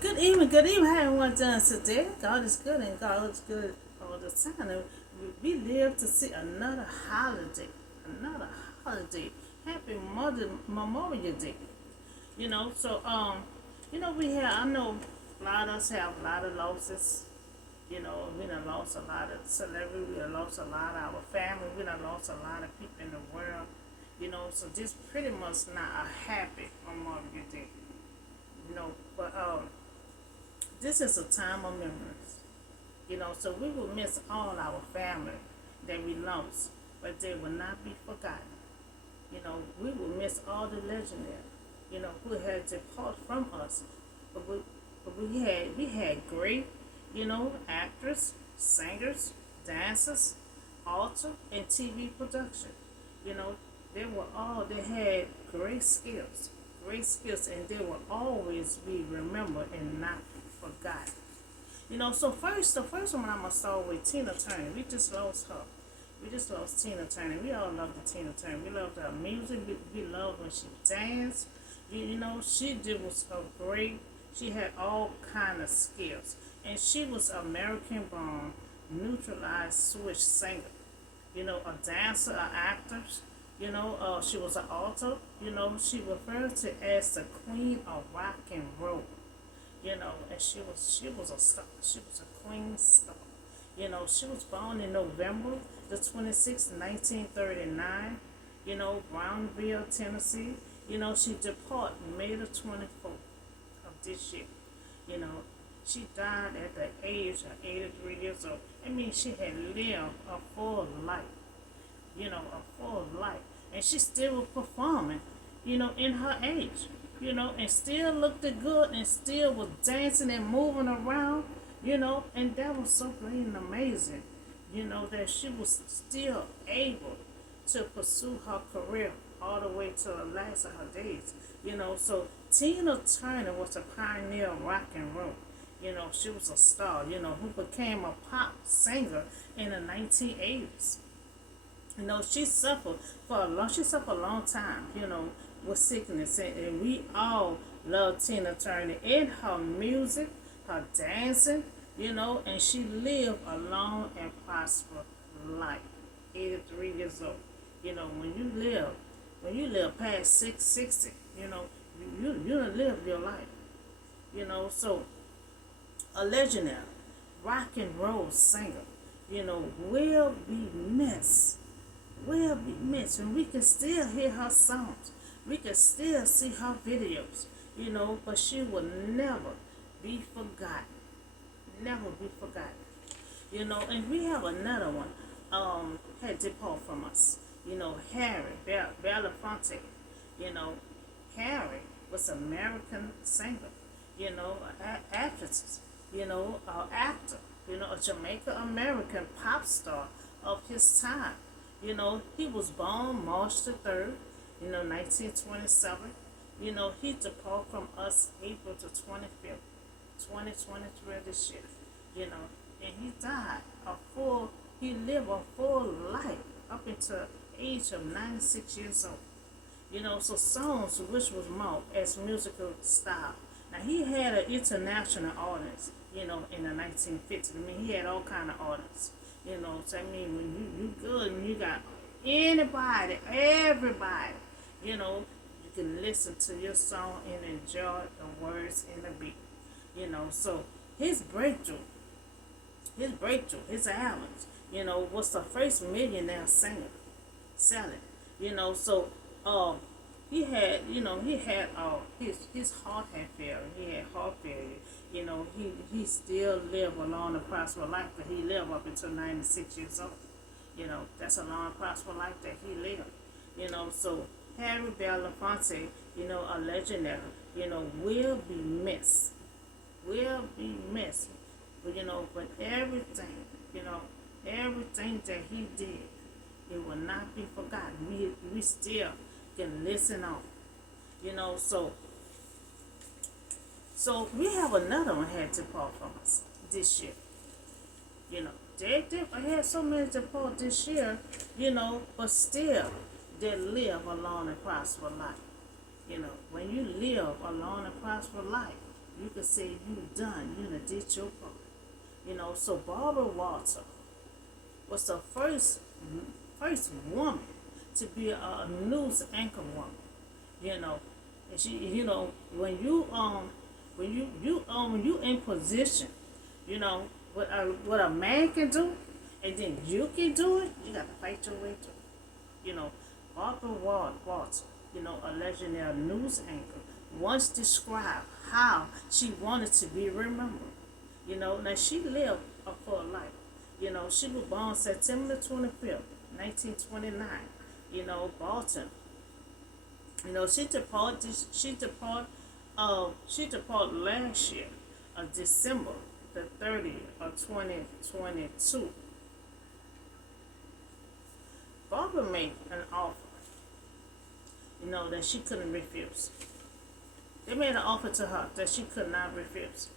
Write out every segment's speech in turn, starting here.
Good evening. How everyone doing today? God is good and God is good all the time. And we live to see another holiday. Happy Mother Memorial Day. We have. I know a lot of us have a lot of losses. We done lost a lot of celebrities. We done lost a lot of our family. We done lost a lot of people in the world. So this pretty much not a happy Memorial Day. But this is a time of memories. So we will miss all our family that we lost, but they will not be forgotten. We will miss all the legendary, who had departed from us. But we had great, actors, singers, dancers, altar, and TV production. You know, they had great skills, and they will always be remembered and not forgotten. The first one I'm gonna start with Tina Turner. We just lost her. We just lost Tina Turner. We all love the Tina Turner. We love her music. We love when she danced. She did was a great. She had all kind of skills, and she was American born, neutralized Swiss singer. A dancer, an actor. She was an author. She referred to as the queen of rock and roll. And she was a star. She was a queen star. She was born in November the 26th, 1939. Brownville, Tennessee. She departed May the 24th of this year. You know, she died at the age of 83 years old. I mean, she had lived a full life. A full life. And she still was performing, in her age, and still looked good and still was dancing and moving around, and that was so great and amazing, that she was still able to pursue her career all the way to the last of her days. So Tina Turner was a pioneer of rock and roll. She was a star, who became a pop singer in the 1980s. She suffered a long time, with sickness, and we all love Tina Turner in her music, her dancing, and she lived a long and prosperous life. 83 years old. When you live past 660, you don't live your life. So a legendary rock and roll singer, will be missed. Will be missed. And we can still hear her songs. We can still see her videos, but she will never be forgotten. Never be forgotten. And we have another one, had depart from us. Harry Belafonte. You know, Harry was an American singer, actress, actor, a Jamaican American pop star of his time. He was born March the 3rd, 1927. He departed from us April the 25th, 2023 this year. And he died he lived a full life up until the age of 96 years old. So songs which was marked as musical style. Now he had an international audience, in the 1950s. I mean, he had all kind of audience. So I mean, when you good and you got anybody, everybody, you can listen to your song and enjoy the words and the beat. So his his albums, was the first millionaire singer selling. So his heart had failed. He had heart failure. He still lived a long and prosperous life, but he lived up until 96 years old. That's a long and prosperous life that he lived. So Harry Belafonte, a legendary, will be missed. Will be missed. But everything that he did, it will not be forgotten. We still can listen on. So we have another one had to depart from us this year. They had so many depart this year, but still they live a long and prosperous life. When you live a long and prosperous life, You could say you done. You done did your part. So Barbara Walters was the first woman to be a news anchor woman. You know, and she, when you in position, you know, what a man can do, and then you can do it. You got to fight your way through. Barbara Walters, a legendary news anchor, once described how she wanted to be remembered. Now she lived a full life. She was born September 25th, 1929. Baltimore. She departed last year of December the 30th of 2022. Barbara made an offer, that she couldn't refuse. They made an offer to her that she could not refuse,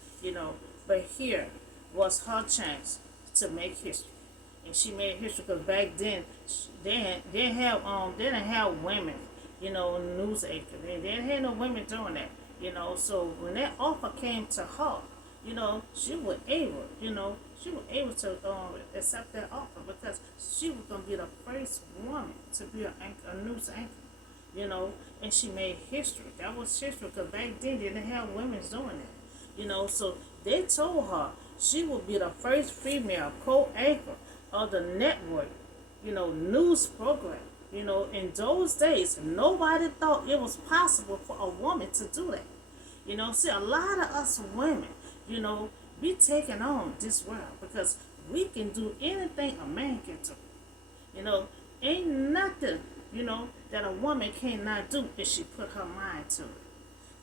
but here was her chance to make history. And she made history because back then they didn't have women, news anchor. They didn't have no women doing that, So when that offer came to her, she was able, to accept that offer because she was gonna be the first woman to be a news anchor, and she made history. That was history because back then they didn't have women doing that, So they told her she would be the first female co-anchor of the network, news program. In those days, nobody thought it was possible for a woman to do that. See, a lot of us women, we taking on this world because we can do anything a man can do. Ain't nothing, that a woman cannot do if she put her mind to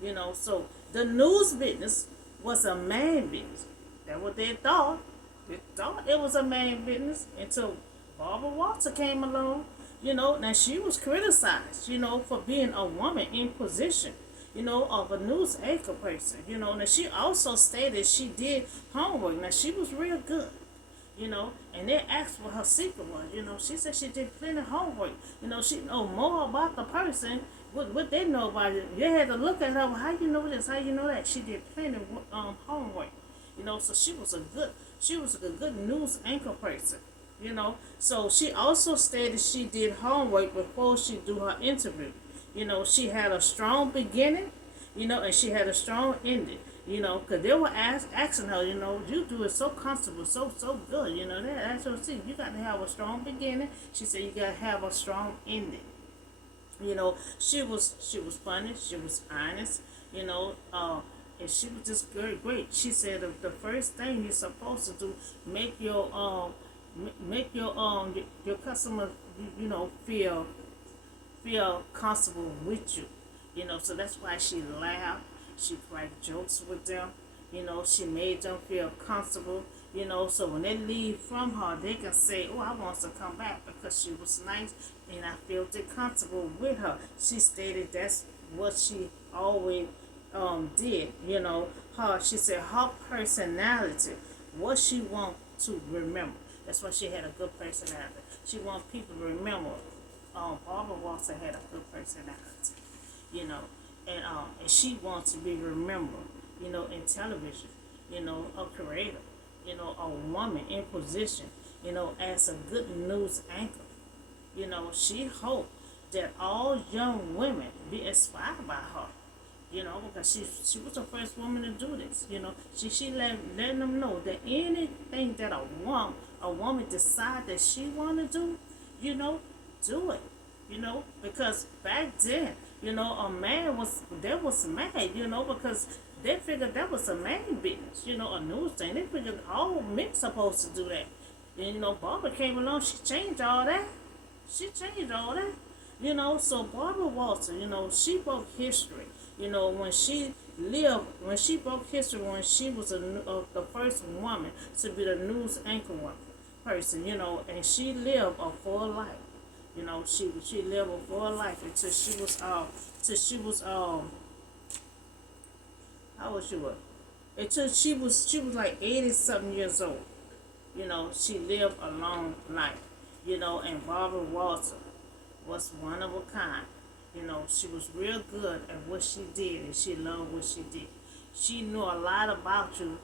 it. So the news business was a man business. That's what they thought. They thought it was a man business until Barbara Walters came along. Now she was criticized, for being a woman in position, of a news anchor person. Now she also stated she did homework. Now she was real good, and they asked what her secret was. She said she did plenty of homework. She know more about the person, what they know about it. They had to look at her, well, how you know this, how you know that? She did plenty of homework. So she was a good news anchor person. So she also stated she did homework before she do her interview. She had a strong beginning, and she had a strong ending, because they were asking her, you do it so comfortable, so good, that's what she, you got to have a strong beginning. She said you got to have a strong ending. She was funny, she was honest, and she was just very great. She said the first thing you're supposed to do, make your customer, feel comfortable with you. So that's why she laughed, she cracked jokes with them, she made them feel comfortable, so when they leave from her, they can say, oh, I want to come back because she was nice and I felt it comfortable with her. She stated that's what she always did, she said her personality, what she want to remember. That's why she had a good personality. She want people to remember. Barbara Walters had a good personality, and she wants to be remembered, in television, a creator, a woman in position, as a good news anchor. She hoped that all young women be inspired by her. Because she was the first woman to do this. She letting them know that anything that a woman decide that she want to do, do it. Because back then, a man was mad, because they figured that was a man business, a news thing. They figured all men supposed to do that. And Barbara came along, she changed all that. So Barbara Walters, she broke history. When she broke history, when she was the first woman to be the news anchor person, and she lived a full life. She lived a full life until she was how old she was? Until she was like 80-something years old. She lived a long life. And Barbara Walters was one of a kind. She was real good at what she did, and she loved what she did. She knew a lot about you,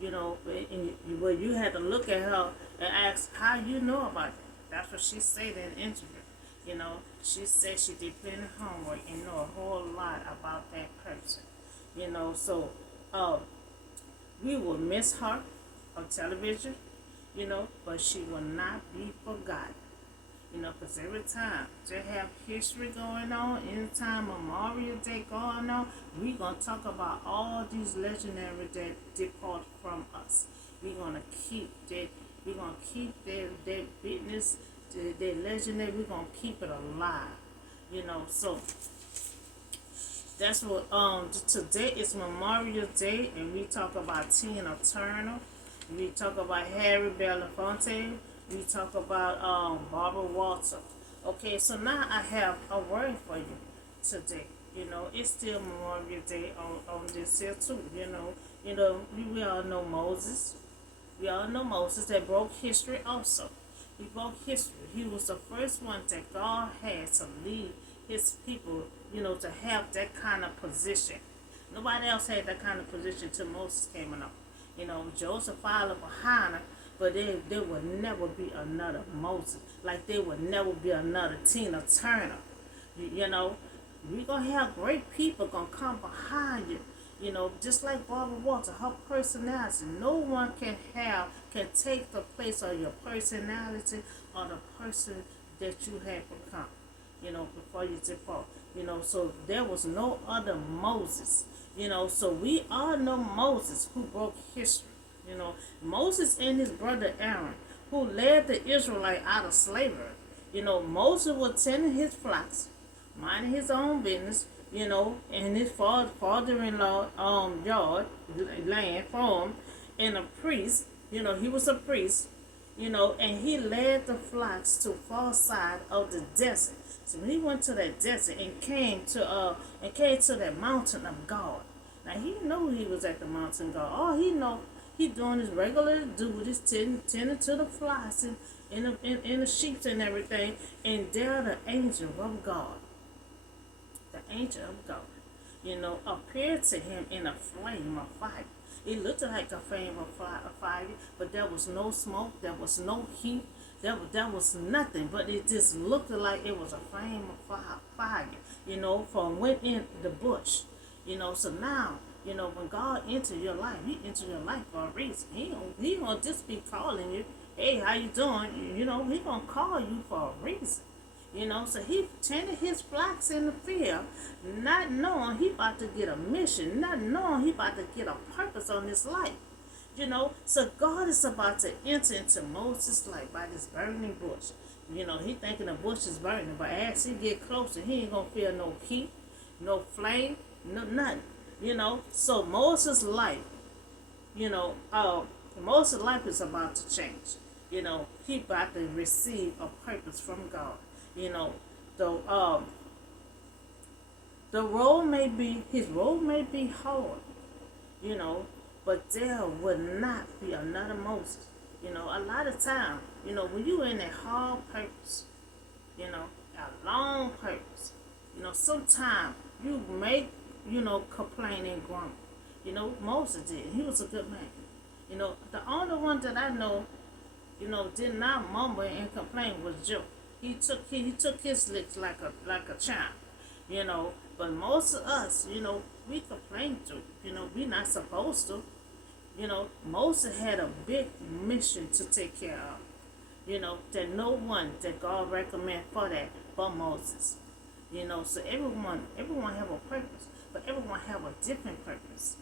but you had to look at her and ask how you know about it. That's what she said in the interview. She said she did plenty of homework and know a whole lot about that person. So uh, we will miss her on television, but she will not be forgotten. Because every time they have history going on, anytime Memorial Day going on, we going to talk about all these legendary that depart from us. We're going to keep their business, their legendary, we're going to keep it alive. So that's what, today is Memorial Day, and we talk about Tina Turner. We talk about Harry Belafonte. We talk about Barbara Walter. Okay, so now I have a word for you today. It's still Memorial Day on this here too. We all know Moses. We all know Moses that broke history also. He broke history. He was the first one that God had to lead his people, to have that kind of position. Nobody else had that kind of position till Moses came along. Joseph followed behind him, but there would never be another Moses. Like there would never be another Tina Turner. We're going to have great people going to come behind you. Just like Barbara Walter, her personality, no one can take the place of your personality or the person that you have become, before you depart. So there was no other Moses. So we all know Moses who broke history. Moses and his brother Aaron, who led the Israelites out of slavery. Moses was tending his flocks, minding his own business, in his father-in-law yard, land, farm, and a priest, he was a priest, and he led the flocks to far side of the desert. So when he went to that desert and came to that mountain of God. Now he knew he was at the mountain of God. All he know, he doing his regular duties, tending to the flocks and in the sheep and everything. And there the angel of God, appeared to him in a flame of fire. It looked like a flame of fire, but there was no smoke, there was no heat, there was nothing, but it just looked like it was a flame of fire, from within the bush. So now, when God enters your life, he enters your life for a reason. He gonna just be calling you, hey, how you doing? He gonna call you for a reason. So he tended his flocks in the field, not knowing he about to get a mission, not knowing he about to get a purpose on his life. So God is about to enter into Moses' life by this burning bush. He thinking the bush is burning, but as he get closer, he ain't gonna feel no heat, no flame, no nothing. So Moses' life, Moses' life is about to change. He about to receive a purpose from God. The his road may be hard, but there would not be another Moses. A lot of time, when you in a hard purpose, a long purpose, sometimes you may, complain and grumble. Moses did. He was a good man. The only one that I know, did not mumble and complain was Joe. He took his licks like a champ, But most of us, we complain too. We not supposed to. Moses had a big mission to take care of. That no one that God recommend for that but Moses. So everyone have a purpose, but everyone have a different purpose.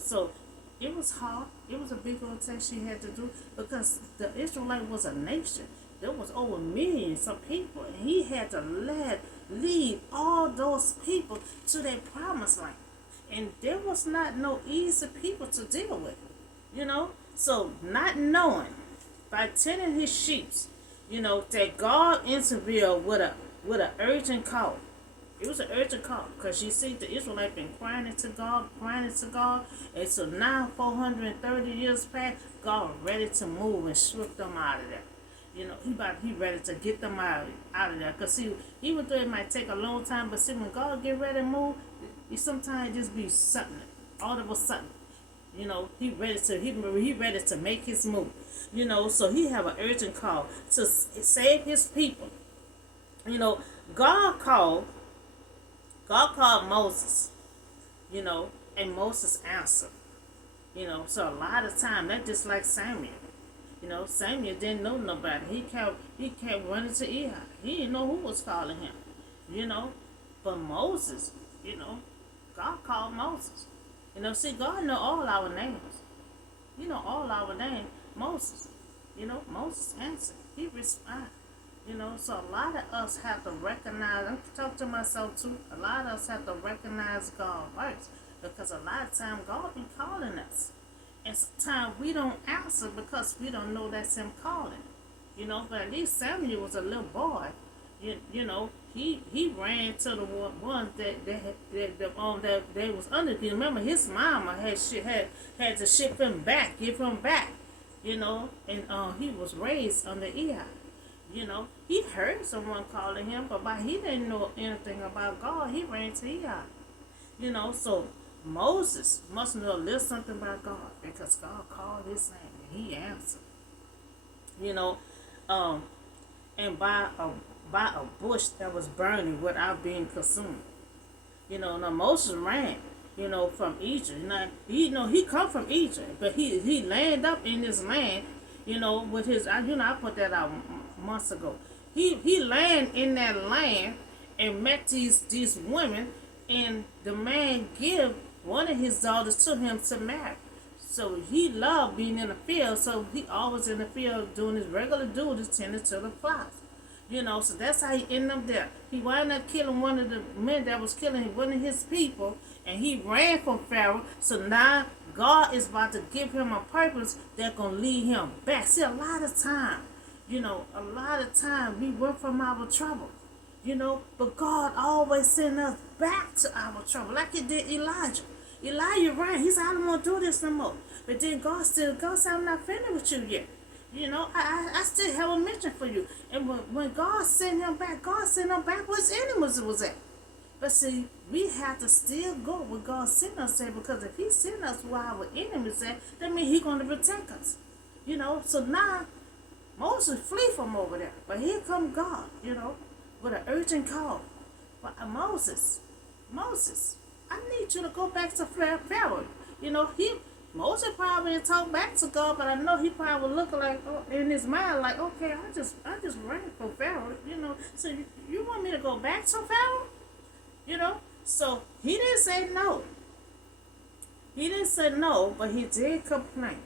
So it was hard. It was a big old task she had to do because the Israelite was a nation. There was over millions of people, and he had to lead all those people to their promised land. And there was not no easy people to deal with, So not knowing, by tending his sheep, that God intervened with an urgent call. It was an urgent call because you see the Israelites been crying to God, and so now 430 years past, God ready to move and strip them out of there. He ready to get them out of there. Because see, even though it might take a long time, but see, when God get ready to move, it sometimes just be something. all of a sudden, he ready to make his move. So he have an urgent call to save his people. You know, God called God called Moses, and Moses answered. So a lot of time that's just like Samuel. Samuel didn't know nobody. He kept running to Eli. He didn't know who was calling him. You know, but Moses, God called Moses. See, God know all our names. All our names. Moses. Moses answered. He responded. So a lot of us have to recognize. I'm talking to myself too. A lot of us have to recognize God first, because a lot of time God be calling us. And sometimes we don't answer because we don't know that's him calling. But at least Samuel was a little boy. He ran to the ones that was under him. Remember, his mama had to ship him back, give him back. And he was raised under Eli. He heard someone calling him, but he didn't know anything about God. He ran to Eli. So Moses must know a little something about God, because God called his name and he answered. And by a bush that was burning without being consumed. Now Moses ran, from Egypt. Now, he come from Egypt, but he landed up in this land, with his, I put that out months ago. He landed in that land and met these women, and the man give one of his daughters to him to marry. So he loved being in the field, so he always in the field doing his regular duties, tending to the flocks. So that's how he ended up there. He wound up killing one of the men that was killing one of his people, and he ran from Pharaoh. So now God is about to give him a purpose that's going to lead him back. See, a lot of time we run from our trouble. But God always send us back to our trouble, like he did Elijah. Elijah ran. He said, I don't want to do this no more. But then God said, I'm not finished with you yet. I still have a mission for you. And when God sent him back where his enemies was at. But see, we have to still go where God sent us at, because if he sent us where our enemies at, that means he's going to protect us. So now Moses flee from over there. But here come God, with an urgent call. But Moses, I need you to go back to Pharaoh. Moses probably didn't talk back to God, but I know he probably looked like, in his mind, like, okay, I just ran from Pharaoh. So you want me to go back to Pharaoh? So he didn't say no. He didn't say no, but he did complain.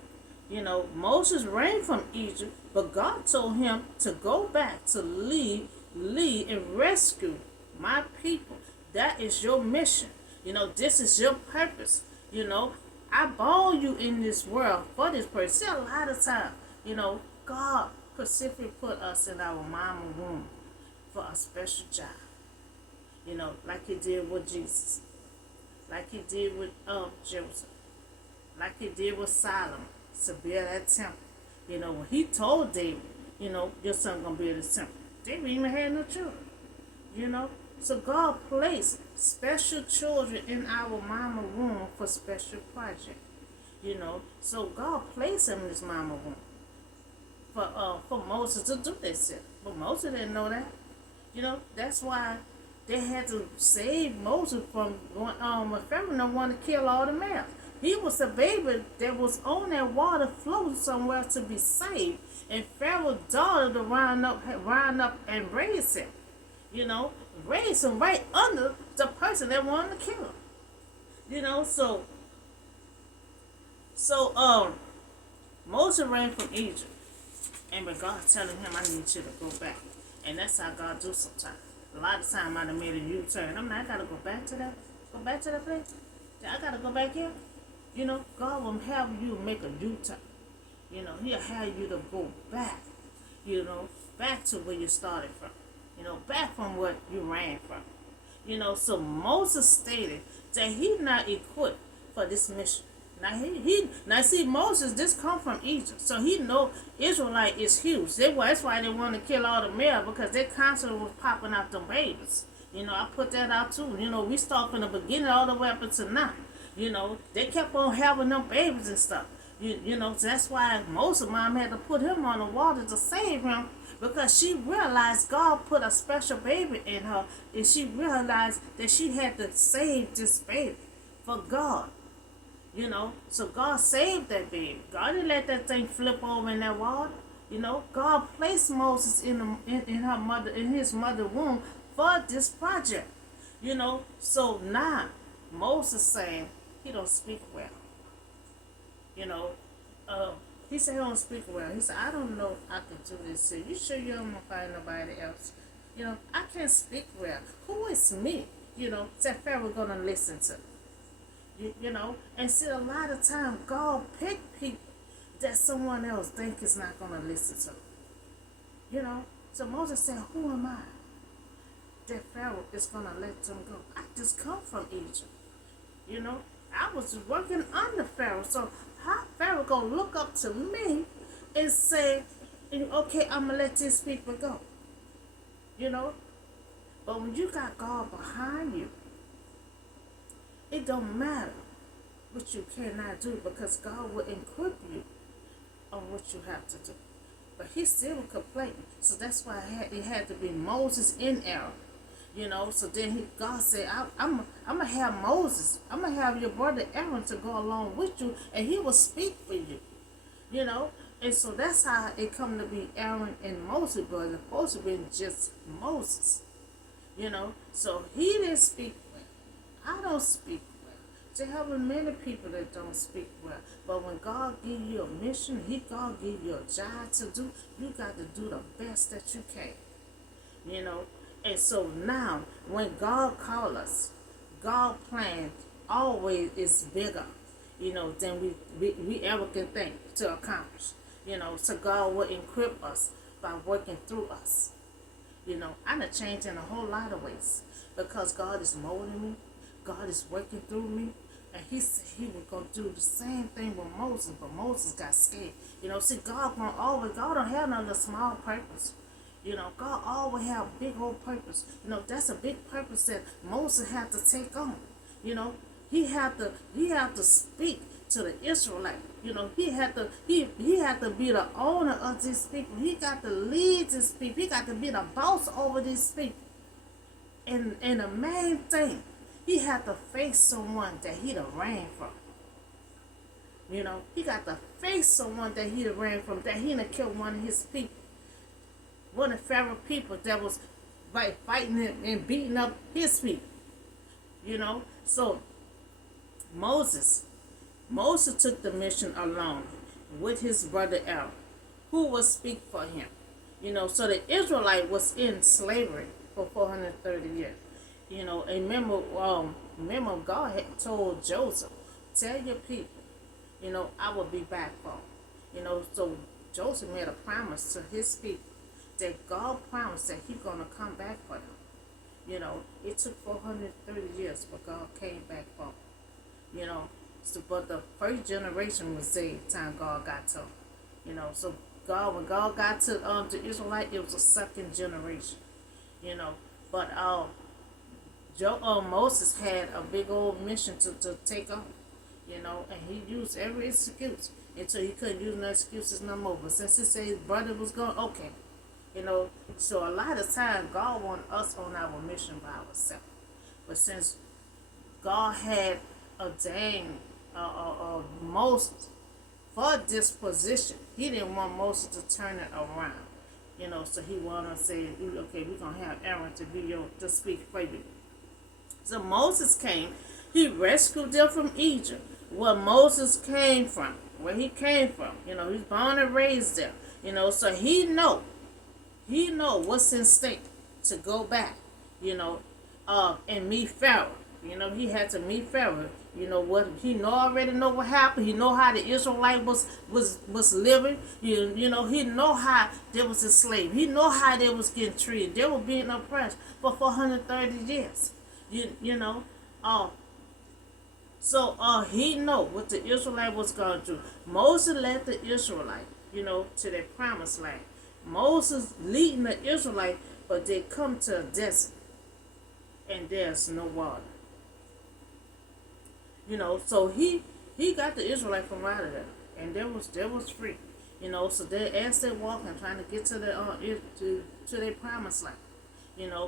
Moses ran from Egypt, but God told him to go back to lead and rescue my people. That is your mission. This is your purpose. I born you in this world for this purpose. See, a lot of time, God specifically put us in our mama womb for a special job. Like he did with Jesus. Like he did with Joseph. Like he did with Solomon, to build that temple. When he told David, your son gonna build this temple. David even had no children. So God placed special children in our mama womb for special project. So God placed him in his mama womb for Moses to do this. But Moses didn't know that. That's why they had to save Moses from going when Pharaoh don't want to kill all the males. He was a baby that was on that water floating somewhere to be saved, and Pharaoh's daughter to rise up and raise him. Raise him right under the person that wanted to kill him. So Moses ran from Egypt, and but God telling him, I need you to go back. And that's how God do sometimes. A lot of time I done made a U-turn. I gotta go back to that place. I gotta go back here. God will have you make a U-turn. He'll have you to go back. Back to where you started from. Back from what you ran from. So Moses stated that he's not equipped for this mission. Now see, Moses just come from Egypt, so he know Israelite is huge. That's why they want to kill all the male, because they constantly was popping out the babies. I put that out too. We start from the beginning all the way up until now. They kept on having them babies and stuff. So that's why most of mom had to put him on the water to save him, because she realized God put a special baby in her, and she realized that she had to save this baby for God. So God saved that baby. God didn't let that thing flip over in that water. God placed Moses in his mother womb for this project. So now Moses saying he don't speak well. You know, he said he don't speak well. He said, I don't know if I can do this. So you sure you don't find nobody else? I can't speak well. Who is me? That Pharaoh gonna listen to. And see, a lot of time God pick people that someone else think is not gonna listen to. So Moses said, who am I that Pharaoh is gonna let them go? I just come from Egypt. I was working under Pharaoh. So how Pharaoh gonna look up to me and say, okay, I'm gonna let these people go? But when you got God behind you, it don't matter what you cannot do, because God will equip you on what you have to do. But he still complaining. So that's why it had to be Moses in error. So then God said, I'm going to have Moses. I'm going to have your brother Aaron to go along with you, and he will speak for you. And so that's how it come to be Aaron and Moses, but it's supposed to be just Moses. So he didn't speak well. I don't speak well. There have many people that don't speak well. But when God give you a mission, God give you a job to do, you got to do the best that you can. And so now, when God calls us, God's plan always is bigger, than we ever can think to accomplish. So God will equip us by working through us. I'm changed in a whole lot of ways, because God is molding me, God is working through me, and he said he was going to do the same thing with Moses, but Moses got scared. See, God don't have another small purpose. God always have a big old purpose. That's a big purpose that Moses had to take on. He had to speak to the Israelites. He had to be the owner of these people. He got to lead these people. He got to be the boss over these people. And the main thing, he had to face someone that he done ran from. He got to face someone that he done ran from, that he done killed one of his people. One of Pharaoh's people that was fighting him and beating up his people. So Moses took the mission alone with his brother Aaron, who would speak for him. So the Israelite was in slavery for 430 years. And remember God had told Joseph, tell your people, I will be back for them. So Joseph made a promise to his people that God promised that he's going to come back for them. It took 430 years, but God came back for them. So, but the first generation was saved time God got to them. So when God got to the Israelite, it was a second generation. But Moses had a big old mission to take on. And he used every excuse until he couldn't use no excuses no more. But since he said his brother was going, okay. So a lot of times God wants us on our mission by ourselves. But since God had ordained Moses for this position, he didn't want Moses to turn it around. So he wanted to say, okay, we're going to have Aaron to speak for you. So Moses came, he rescued them from Egypt, where Moses came from, where he came from. He's born and raised there. So he know what's in stake to go back, and meet Pharaoh. He had to meet Pharaoh. He already know what happened. He know how the Israelite was living. He know how they was enslaved. He know how they was getting treated. They were being oppressed for 430 years. So he know what the Israelite was going to do. Moses led the Israelite, to their promised land. Moses leading the Israelite, but they come to a desert and there's no water. So he got the Israelite from out of there, and there was free. So they as they walking, trying to get to the to their promised land.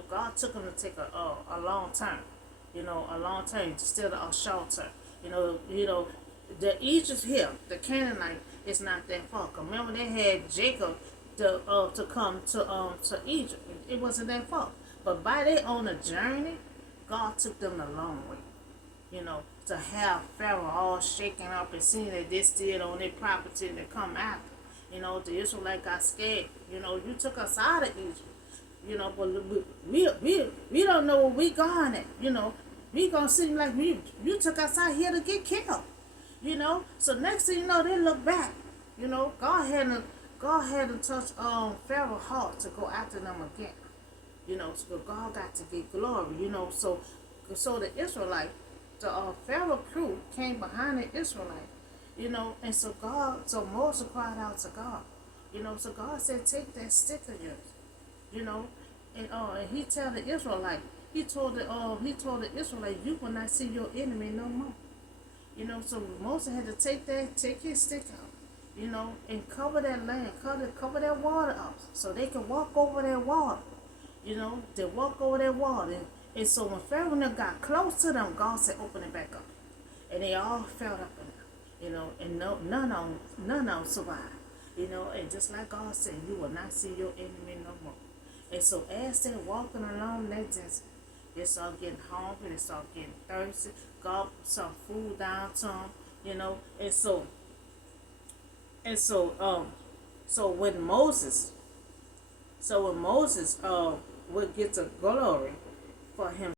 God took them to take a long time. A long time instead of a short term. The Egypt here, the Canaanite, is not that far. 'Cause remember they had Jacob to come to Egypt. It wasn't that far. But by their own journey, God took them a long way. To have Pharaoh all shaken up and seeing that they still on their property to come after. The Israelite got scared. You took us out of Egypt. But we don't know where we going at. We gonna seem like you took us out here to get killed. So next thing you know, they look back. God had to touch Pharaoh's heart to go after them again. So God got to get glory. So the Israelite, the Pharaoh crew came behind the Israelite. So Moses cried out to God. So God said, take that stick of yours. You know, and he told the Israelite, he told the Israelite, you will not see your enemy no more. So Moses had to take his stick out, and cover that land, cover that water up, so they can walk over that water. They walk over that water, and so when Pharaoh got close to them, God said, open it back up, and they all fell up in there, and none of them survived. And just like God said, you will not see your enemy no more. And so as they're walking along that desert, they start getting hungry, they start getting thirsty. God put some food down to them, And so when Moses would get the glory for him